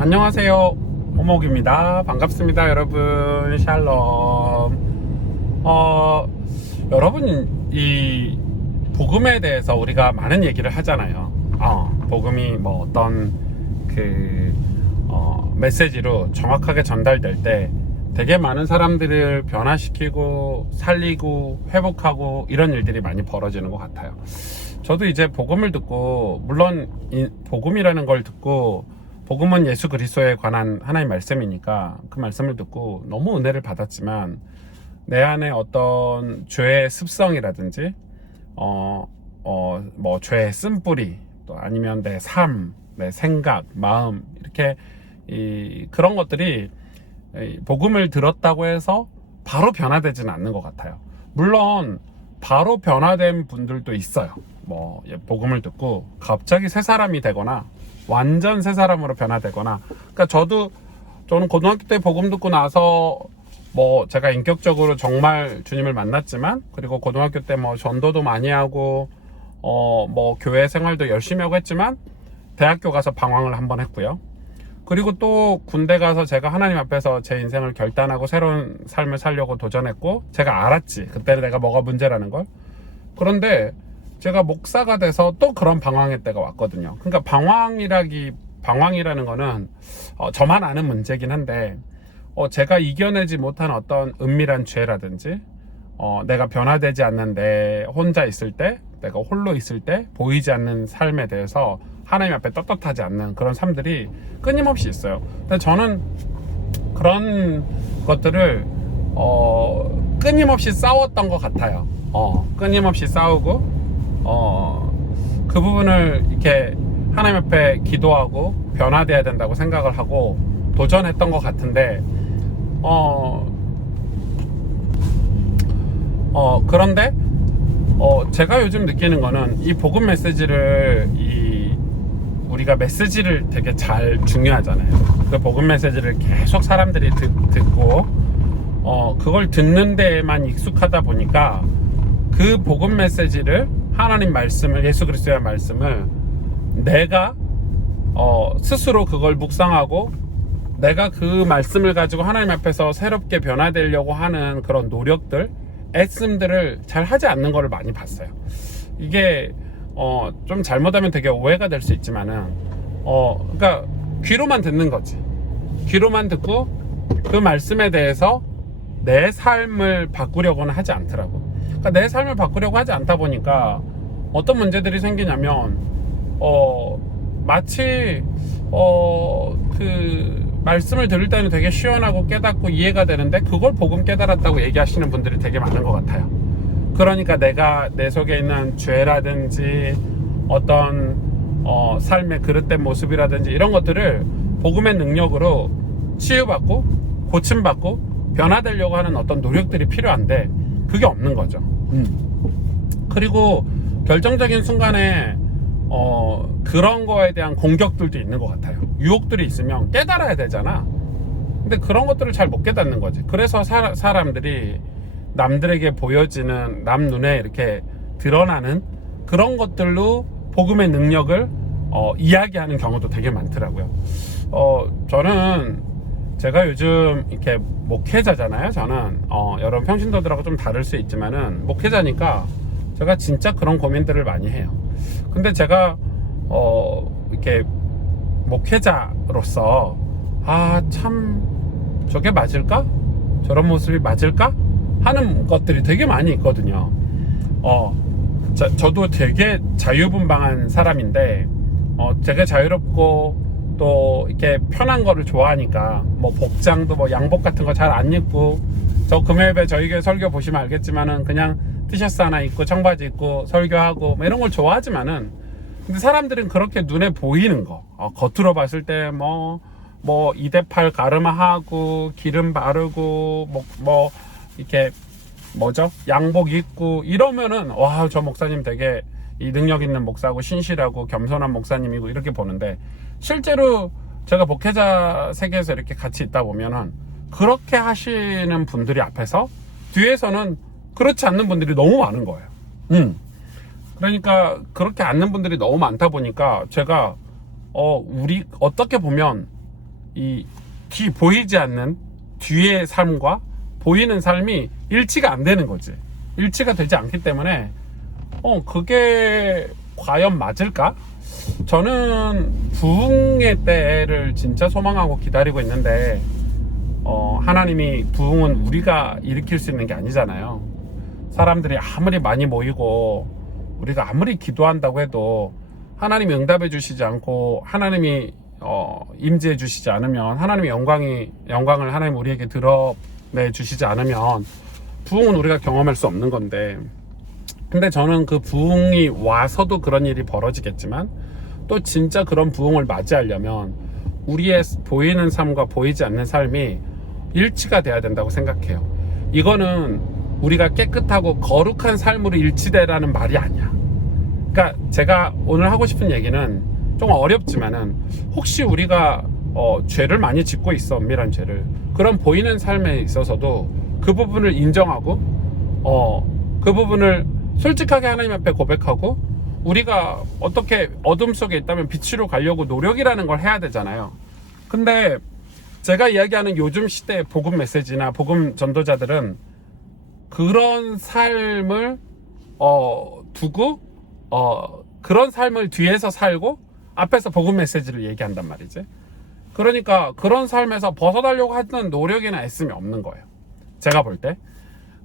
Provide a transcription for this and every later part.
안녕하세요, 호목입니다. 반갑습니다, 여러분. 샬롬. 여러분, 이 복음에 대해서 우리가 많은 얘기를 하잖아요. 복음이 뭐 어떤 메시지로 정확하게 전달될 때 되게 많은 사람들을 변화시키고 살리고 회복하고 이런 일들이 많이 벌어지는 것 같아요. 저도 이제 복음을 듣고, 물론 복음이라는 걸 듣고, 복음은 예수 그리스도에 관한 하나의 말씀이니까 그 말씀을 듣고 너무 은혜를 받았지만, 내 안에 어떤 죄의 습성이라든지 뭐 죄의 쓴뿌리, 또 아니면 내 삶, 내 생각, 마음, 이렇게 그런 것들이 복음을 들었다고 해서 바로 변화되지는 않는 것 같아요. 물론 바로 변화된 분들도 있어요. 뭐 복음을 듣고 갑자기 새 사람이 되거나 완전 새 사람으로 변화되거나. 그러니까 저는 고등학교 때 복음 듣고 나서 뭐 제가 인격적으로 정말 주님을 만났지만, 그리고 고등학교 때 뭐 전도도 많이 하고 뭐 교회 생활도 열심히 하고 했지만, 대학교 가서 방황을 한번 했고요. 그리고 또 군대 가서 제가 하나님 앞에서 제 인생을 결단하고 새로운 삶을 살려고 도전했고, 제가 알았지, 그때는 내가 뭐가 문제라는 걸. 그런데 제가 목사가 돼서 또 그런 방황의 때가 왔거든요. 그러니까 방황이라는 거는 저만 아는 문제긴 한데, 제가 이겨내지 못한 어떤 은밀한 죄라든지, 내가 변화되지 않는데 혼자 있을 때, 내가 홀로 있을 때 보이지 않는 삶에 대해서 하나님 앞에 떳떳하지 않는 그런 삶들이 끊임없이 있어요. 근데 저는 그런 것들을 끊임없이 싸웠던 것 같아요. 끊임없이 싸우고 그 부분을 이렇게 하나님 앞에 기도하고 변화돼야 된다고 생각을 하고 도전했던 것 같은데, 그런데 제가 요즘 느끼는 거는, 이 복음 메시지를 우리가 메시지를 되게 잘 중요하잖아요. 그 복음 메시지를 계속 사람들이 듣고 그걸 듣는 데에만 익숙하다 보니까, 그 복음 메시지를, 하나님 말씀을, 예수 그리스도의 말씀을 내가 스스로 그걸 묵상하고 내가 그 말씀을 가지고 하나님 앞에서 새롭게 변화되려고 하는 그런 노력들, 애씀들을 잘 하지 않는 거를 많이 봤어요. 이게 좀 잘못하면 되게 오해가 될 수 있지만은 그러니까 귀로만 듣는 거지. 귀로만 듣고 그 말씀에 대해서 내 삶을 바꾸려고는 하지 않더라고. 그러니까 내 삶을 바꾸려고 하지 않다 보니까 어떤 문제들이 생기냐면, 마치 그 말씀을 들을 때는 되게 시원하고 깨닫고 이해가 되는데, 그걸 복음 깨달았다고 얘기하시는 분들이 되게 많은 것 같아요. 그러니까 내가 내 속에 있는 죄라든지 어떤 삶의 그릇된 모습이라든지 이런 것들을 복음의 능력으로 치유받고 고침받고 변화되려고 하는 어떤 노력들이 필요한데, 그게 없는 거죠. 그리고 결정적인 순간에 그런 거에 대한 공격들도 있는 것 같아요. 유혹들이 있으면 깨달아야 되잖아. 근데 그런 것들을 잘 못 깨닫는 거지. 그래서 사람들이 남들에게 보여지는, 남 눈에 이렇게 드러나는 그런 것들로 복음의 능력을 이야기하는 경우도 되게 많더라고요. 저는, 제가 요즘 이렇게 목회자잖아요. 저는 여러분 평신도들하고 좀 다를 수 있지만은 목회자니까 제가 진짜 그런 고민들을 많이 해요. 근데 제가 이렇게 목회자로서 참 저게 맞을까? 저런 모습이 맞을까? 하는 것들이 되게 많이 있거든요. 저도 되게 자유분방한 사람인데, 되게 자유롭고 또 이렇게 편한 거를 좋아하니까, 뭐 복장도 뭐 양복 같은 거 잘 안 입고, 저 금요일에 저희 교회 설교 보시면 알겠지만은 그냥 티셔츠 하나 입고 청바지 입고 설교하고 뭐 이런 걸 좋아하지만은, 근데 사람들은 그렇게 눈에 보이는 거, 겉으로 봤을 때 뭐 2대8 가르마하고 기름 바르고 뭐 이렇게 뭐죠? 양복 입고 이러면은, 와, 저 목사님 되게 이 능력 있는 목사고 신실하고 겸손한 목사님이고 이렇게 보는데, 실제로 제가 목회자 세계에서 이렇게 같이 있다 보면은 그렇게 하시는 분들이 앞에서, 뒤에서는 그렇지 않는 분들이 너무 많은 거예요. 그러니까 그렇게 않는 분들이 너무 많다 보니까 제가 우리 어떻게 보면 이 보이지 않는 뒤의 삶과 보이는 삶이 일치가 안 되는 거지. 일치가 되지 않기 때문에 그게 과연 맞을까? 저는 부흥의 때를 진짜 소망하고 기다리고 있는데 하나님이 부흥은 우리가 일으킬 수 있는 게 아니잖아요. 사람들이 아무리 많이 모이고 우리가 아무리 기도한다고 해도 하나님이 응답해 주시지 않고 하나님이 임재해 주시지 않으면, 하나님의 영광을 하나님 우리에게 드러내 주시지 않으면 부흥은 우리가 경험할 수 없는 건데, 근데 저는 그 부흥이 와서도 그런 일이 벌어지겠지만 또 진짜 그런 부흥을 맞이하려면 우리의 보이는 삶과 보이지 않는 삶이 일치가 돼야 된다고 생각해요. 이거는 우리가 깨끗하고 거룩한 삶으로 일치되라는 말이 아니야. 그러니까 제가 오늘 하고 싶은 얘기는 좀 어렵지만은, 혹시 우리가 죄를 많이 짓고 있어, 엄밀한 죄를, 그런 보이는 삶에 있어서도 그 부분을 인정하고 그 부분을 솔직하게 하나님 앞에 고백하고, 우리가 어떻게 어둠 속에 있다면 빛으로 가려고 노력이라는 걸 해야 되잖아요. 근데 제가 이야기하는 요즘 시대의 복음 메시지나 복음 전도자들은 그런 삶을 두고 그런 삶을 뒤에서 살고 앞에서 복음 메시지를 얘기한단 말이지. 그러니까 그런 삶에서 벗어나려고 하는 노력이나 애씀이 없는 거예요, 제가 볼 때.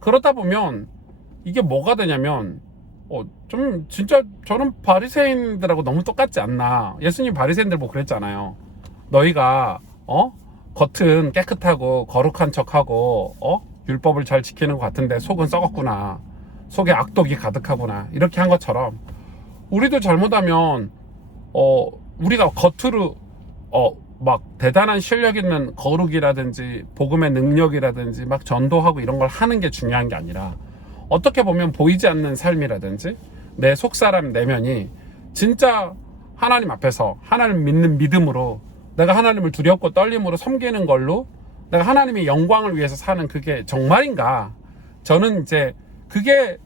그러다 보면 이게 뭐가 되냐면 좀 진짜 저는 바리새인들하고 너무 똑같지 않나. 예수님 바리새인들 뭐 그랬잖아요. 너희가 겉은 깨끗하고 거룩한 척하고 율법을 잘 지키는 것 같은데 속은 썩었구나, 속에 악독이 가득하구나, 이렇게 한 것처럼 우리도 잘못하면 우리가 겉으로 막 대단한 실력 있는 거룩이라든지 복음의 능력이라든지 막 전도하고 이런 걸 하는 게 중요한 게 아니라, 어떻게 보면 보이지 않는 삶이라든지 내 속사람 내면이 진짜 하나님 앞에서 하나님 믿는 믿음으로, 내가 하나님을 두렵고 떨림으로 섬기는 걸로 내가 하나님의 영광을 위해서 사는, 그게 정말인가? 저는 이제 그게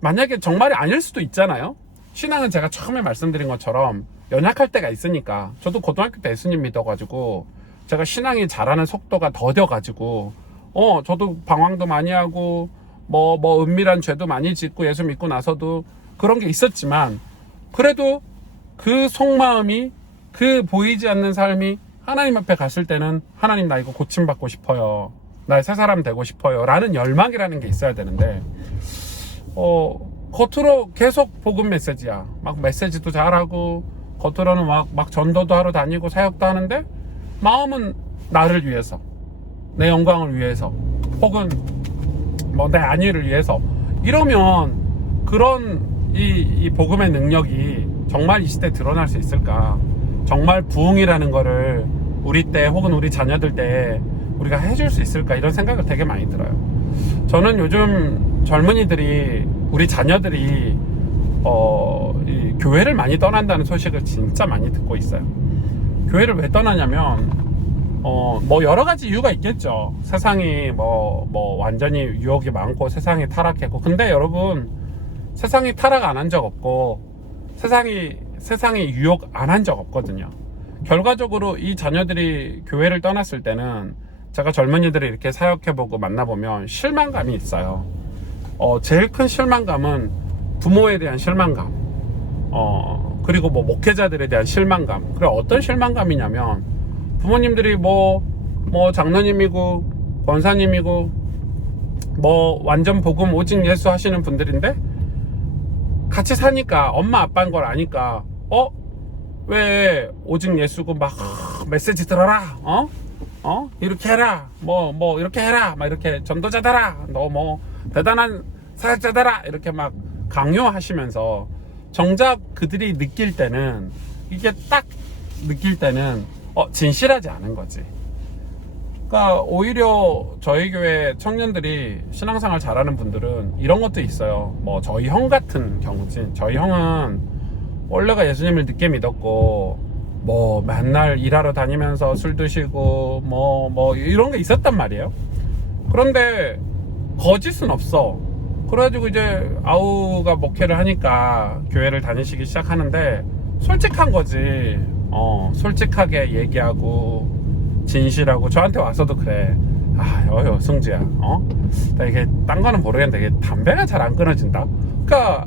만약에 정말이 아닐 수도 있잖아요. 신앙은 제가 처음에 말씀드린 것처럼 연약할 때가 있으니까, 저도 고등학교 때 예수님 믿어가지고 제가 신앙이 자라는 속도가 더뎌가지고 저도 방황도 많이 하고 뭐 은밀한 죄도 많이 짓고 예수 믿고 나서도 그런 게 있었지만, 그래도 그 속마음이, 그 보이지 않는 삶이 하나님 앞에 갔을 때는 하나님 나 이거 고침받고 싶어요, 나 새 사람 되고 싶어요 라는 열망이라는 게 있어야 되는데, 겉으로 계속 복음 메시지야, 막 메시지도 잘하고 겉으로는 막 전도도 하러 다니고 사역도 하는데 마음은 나를 위해서, 내 영광을 위해서, 혹은 뭐 내 안위를 위해서, 이러면 그런 이 복음의 능력이 정말 이 시대에 드러날 수 있을까? 정말 부흥이라는 거를 우리 때 혹은 우리 자녀들 때 우리가 해줄 수 있을까? 이런 생각을 되게 많이 들어요. 저는 요즘 젊은이들이, 우리 자녀들이 이 교회를 많이 떠난다는 소식을 진짜 많이 듣고 있어요. 교회를 왜 떠나냐면 뭐 여러 가지 이유가 있겠죠. 세상이 뭐 완전히 유혹이 많고 세상이 타락했고, 근데 여러분, 세상이 타락 안 한 적 없고 세상이 유혹 안 한 적 없거든요. 결과적으로 이 자녀들이 교회를 떠났을 때는 제가 젊은이들을 이렇게 사역해보고 만나보면 실망감이 있어요. 제일 큰 실망감은 부모에 대한 실망감, 그리고 뭐 목회자들에 대한 실망감. 그리고 어떤 실망감이냐면, 부모님들이 뭐 장로님이고 권사님이고 뭐 완전 복음 오직 예수 하시는 분들인데, 같이 사니까 엄마 아빠인 걸 아니까 왜 오직 예수고 막 메시지 들어라, 이렇게 해라, 뭐 이렇게 해라, 막 이렇게 전도자다라, 너 뭐 대단한 사역자다라, 이렇게 막 강요하시면서, 정작 그들이 느낄 때는, 이게 딱 느낄 때는 진실하지 않은 거지. 그러니까 오히려 저희 교회 청년들이 신앙생활 잘하는 분들은 이런 것도 있어요. 뭐 저희 형 같은 경우지. 저희 형은 원래가 예수님을 늦게 믿었고 뭐 맨날 일하러 다니면서 술 드시고 뭐 이런 게 있었단 말이에요. 그런데 거짓은 없어. 그래가지고 이제 아우가 목회를 하니까 교회를 다니시기 시작하는데 솔직한 거지. 솔직하게 얘기하고 진실하고 저한테 와서도 그래. 승주야, 나 이게 딴 거는 모르겠는데 이게 담배가 잘 안 끊어진다. 그러니까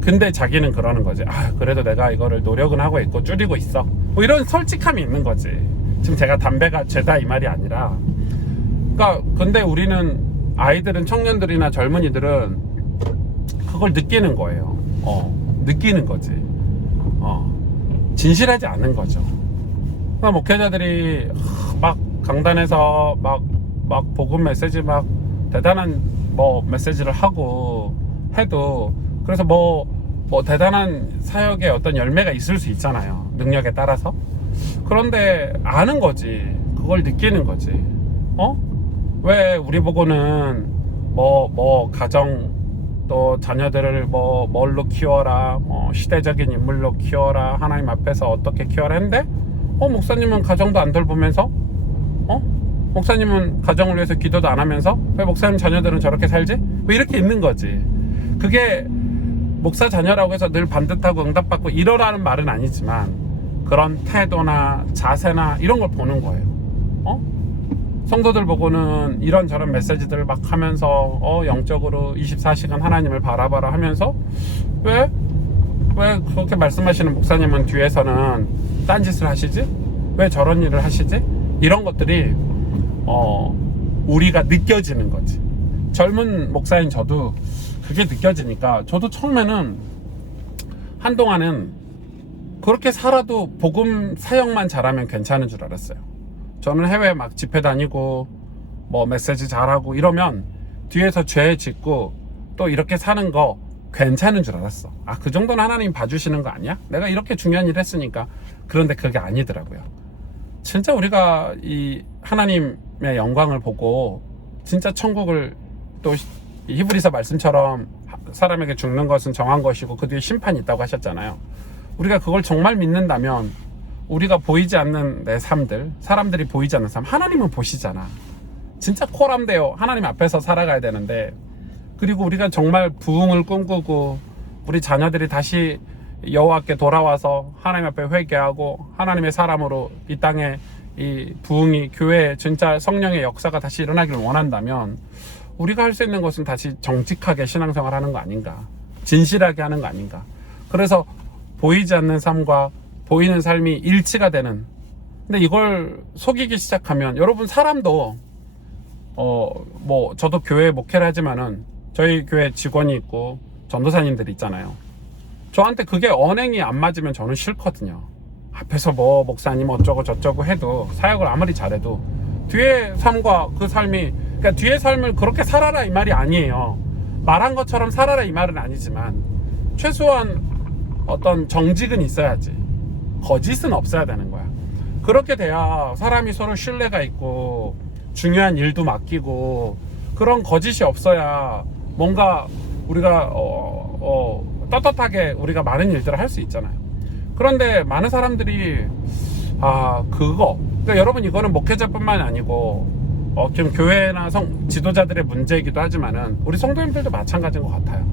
근데 자기는 그러는 거지. 그래도 내가 이거를 노력은 하고 있고 줄이고 있어. 뭐 이런 솔직함이 있는 거지. 지금 제가 담배가 죄다 이 말이 아니라. 그러니까 근데 우리는 아이들은 청년들이나 젊은이들은 그걸 느끼는 거예요. 느끼는 거지. 진실하지 않은 거죠. 그러니까 목회자들이 막 강단에서 막 복음 메시지 막 대단한 뭐 메시지를 하고 해도 그래서 뭐 대단한 사역의 어떤 열매가 있을 수 있잖아요. 능력에 따라서. 그런데 아는 거지. 그걸 느끼는 거지. 왜 우리 보고는 가정 또 자녀들을 뭘로 키워라, 시대적인 인물로 키워라, 하나님 앞에서 어떻게 키워라 했는데 목사님은 가정도 안 돌보면서 목사님은 가정을 위해서 기도도 안 하면서 왜 목사님 자녀들은 저렇게 살지? 왜 이렇게 있는 거지. 그게 목사 자녀라고 해서 늘 반듯하고 응답받고 이러라는 말은 아니지만 그런 태도나 자세나 이런 걸 보는 거예요. 성도들 보고는 이런저런 메시지들을 막 하면서 영적으로 24시간 하나님을 바라봐라 하면서 왜 그렇게 말씀하시는 목사님은 뒤에서는 딴짓을 하시지? 왜 저런 일을 하시지? 이런 것들이 우리가 느껴지는 거지. 젊은 목사인 저도 그게 느껴지니까 저도 처음에는 한동안은 그렇게 살아도 복음 사역만 잘하면 괜찮은 줄 알았어요. 저는 해외 막 집회 다니고 메시지 잘하고 이러면 뒤에서 죄 짓고 또 이렇게 사는 거 괜찮은 줄 알았어. 그 정도는 하나님 봐주시는 거 아니야? 내가 이렇게 중요한 일 했으니까. 그런데 그게 아니더라고요. 진짜 우리가 이 하나님의 영광을 보고 진짜 천국을 또 히브리서 말씀처럼 사람에게 죽는 것은 정한 것이고 그 뒤에 심판이 있다고 하셨잖아요. 우리가 그걸 정말 믿는다면 우리가 보이지 않는 내 삶들, 사람들이 보이지 않는 삶, 하나님은 보시잖아. 진짜 코람데요. 하나님 앞에서 살아가야 되는데, 그리고 우리가 정말 부흥을 꿈꾸고 우리 자녀들이 다시 여호와께 돌아와서 하나님 앞에 회개하고 하나님의 사람으로 이 땅에 이 부흥이 교회에 진짜 성령의 역사가 다시 일어나기를 원한다면 우리가 할 수 있는 것은 다시 정직하게 신앙생활 하는 거 아닌가, 진실하게 하는 거 아닌가. 그래서 보이지 않는 삶과 보이는 삶이 일치가 되는. 근데 이걸 속이기 시작하면 여러분 사람도 저도 교회 목회를 하지만은 저희 교회 직원이 있고 전도사님들이 있잖아요. 저한테 그게 언행이 안 맞으면 저는 싫거든요. 앞에서 목사님 어쩌고 저쩌고 해도 사역을 아무리 잘해도 뒤에 삶과 그 삶이, 그러니까 뒤에 삶을 그렇게 살아라 이 말이 아니에요. 말한 것처럼 살아라 이 말은 아니지만 최소한 어떤 정직은 있어야지. 거짓은 없어야 되는 거야. 그렇게 돼야 사람이 서로 신뢰가 있고 중요한 일도 맡기고 그런 거짓이 없어야 뭔가 우리가 떳떳하게 우리가 많은 일들을 할 수 있잖아요. 그런데 많은 사람들이 그러니까 여러분 이거는 목회자뿐만 아니고 지금 교회나 지도자들의 문제이기도 하지만은 우리 성도님들도 마찬가지인 것 같아요.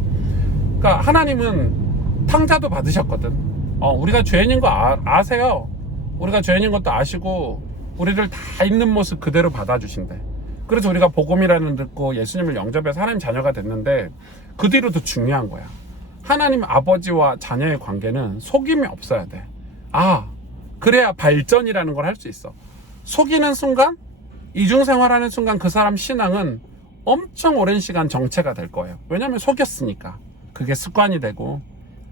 그러니까 하나님은 탕자도 받으셨거든. 우리가 죄인인 거 아세요. 우리가 죄인인 것도 아시고 우리를 다 있는 모습 그대로 받아주신대. 그래서 우리가 복음이라는 듣고 예수님을 영접해서 하나님 자녀가 됐는데 그 뒤로 더 중요한 거야. 하나님 아버지와 자녀의 관계는 속임이 없어야 돼. 그래야 발전이라는 걸 할 수 있어. 속이는 순간, 이중생활하는 순간 그 사람 신앙은 엄청 오랜 시간 정체가 될 거예요. 왜냐하면 속였으니까. 그게 습관이 되고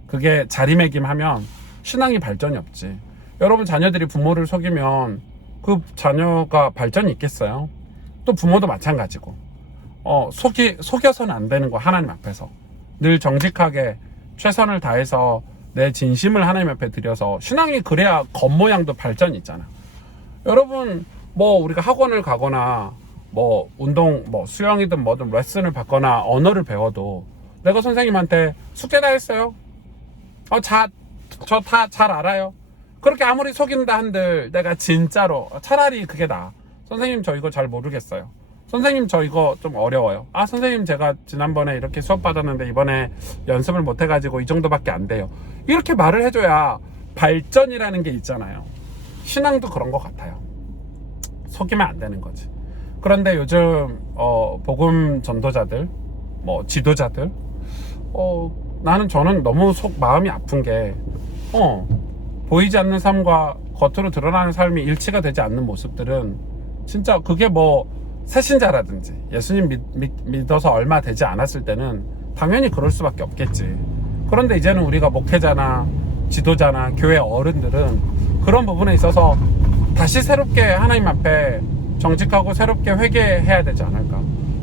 그게 자리매김하면 신앙이 발전이 없지. 여러분 자녀들이 부모를 속이면 그 자녀가 발전이 있겠어요? 또 부모도 마찬가지고. 속여서는 안 되는 거. 하나님 앞에서 늘 정직하게 최선을 다해서 내 진심을 하나님 앞에 드려서 신앙이 그래야 겉모양도 발전이 있잖아. 여러분 우리가 학원을 가거나 운동 수영이든 뭐든 레슨을 받거나 언어를 배워도 내가 선생님한테 숙제 다 했어요? 저 다 잘 알아요. 그렇게 아무리 속인다 한들 내가 진짜로 차라리 그게 나아. 선생님 저 이거 잘 모르겠어요. 선생님 저 이거 좀 어려워요. 선생님 제가 지난번에 이렇게 수업 받았는데 이번에 연습을 못 해가지고 이 정도밖에 안 돼요. 이렇게 말을 해줘야 발전이라는 게 있잖아요. 신앙도 그런 것 같아요. 속이면 안 되는 거지. 그런데 요즘 복음 전도자들, 뭐 지도자들, 저는 너무 마음이 아픈 게 보이지 않는 삶과 겉으로 드러나는 삶이 일치가 되지 않는 모습들은 진짜 그게 뭐 새신자라든지 예수님 믿어서 얼마 되지 않았을 때는 당연히 그럴 수밖에 없겠지. 그런데 이제는 우리가 목회자나 지도자나 교회 어른들은 그런 부분에 있어서 다시 새롭게 하나님 앞에 정직하고 새롭게 회개해야 되지 않을까.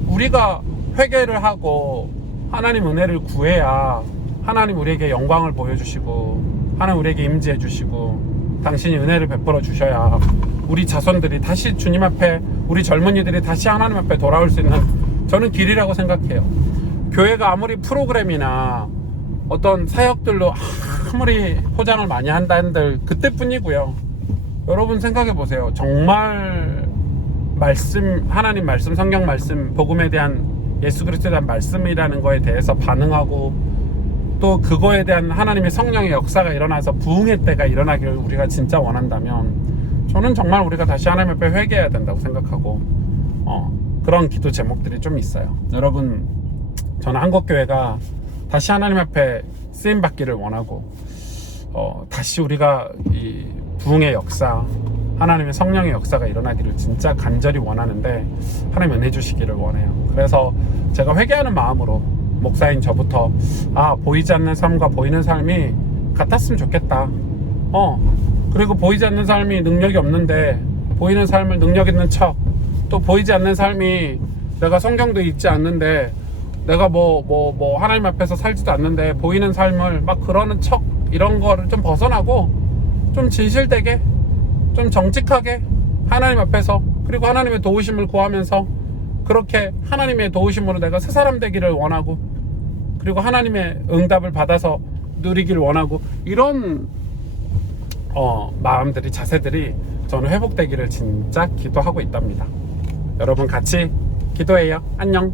우리가 회개를 하고 하나님 은혜를 구해야 하나님 우리에게 영광을 보여주시고 하나님 우리에게 임재해 주시고 당신이 은혜를 베풀어 주셔야 우리 자손들이 다시 주님 앞에, 우리 젊은이들이 다시 하나님 앞에 돌아올 수 있는, 저는 길이라고 생각해요. 교회가 아무리 프로그램이나 어떤 사역들로 아무리 포장을 많이 한다 한들 그때뿐이고요. 여러분 생각해 보세요. 정말 말씀, 하나님 말씀, 성경 말씀, 복음에 대한, 예수 그리스도에 대한 말씀이라는 거에 대해서 반응하고 또 그거에 대한 하나님의 성령의 역사가 일어나서 부흥의 때가 일어나기를 우리가 진짜 원한다면 저는 정말 우리가 다시 하나님 앞에 회개해야 된다고 생각하고 그런 기도 제목들이 좀 있어요. 여러분, 저는 한국교회가 다시 하나님 앞에 쓰임받기를 원하고 다시 우리가 이 부흥의 역사, 하나님의 성령의 역사가 일어나기를 진짜 간절히 원하는데 하나님 은혜 주시기를 원해요. 그래서 제가 회개하는 마음으로 목사인 저부터 보이지 않는 삶과 보이는 삶이 같았으면 좋겠다. 그리고 보이지 않는 삶이 능력이 없는데 보이는 삶을 능력 있는 척, 또 보이지 않는 삶이 내가 성경도 읽지 않는데 내가 뭐 하나님 앞에서 살지도 않는데 보이는 삶을 막 그러는 척, 이런 거를 좀 벗어나고 좀 진실되게, 좀 정직하게 하나님 앞에서, 그리고 하나님의 도우심을 구하면서 그렇게 하나님의 도우심으로 내가 새 사람 되기를 원하고, 그리고 하나님의 응답을 받아서 누리기를 원하고, 이런 마음들이, 자세들이 저는 회복되기를 진짜 기도하고 있답니다. 여러분 같이 기도해요. 안녕.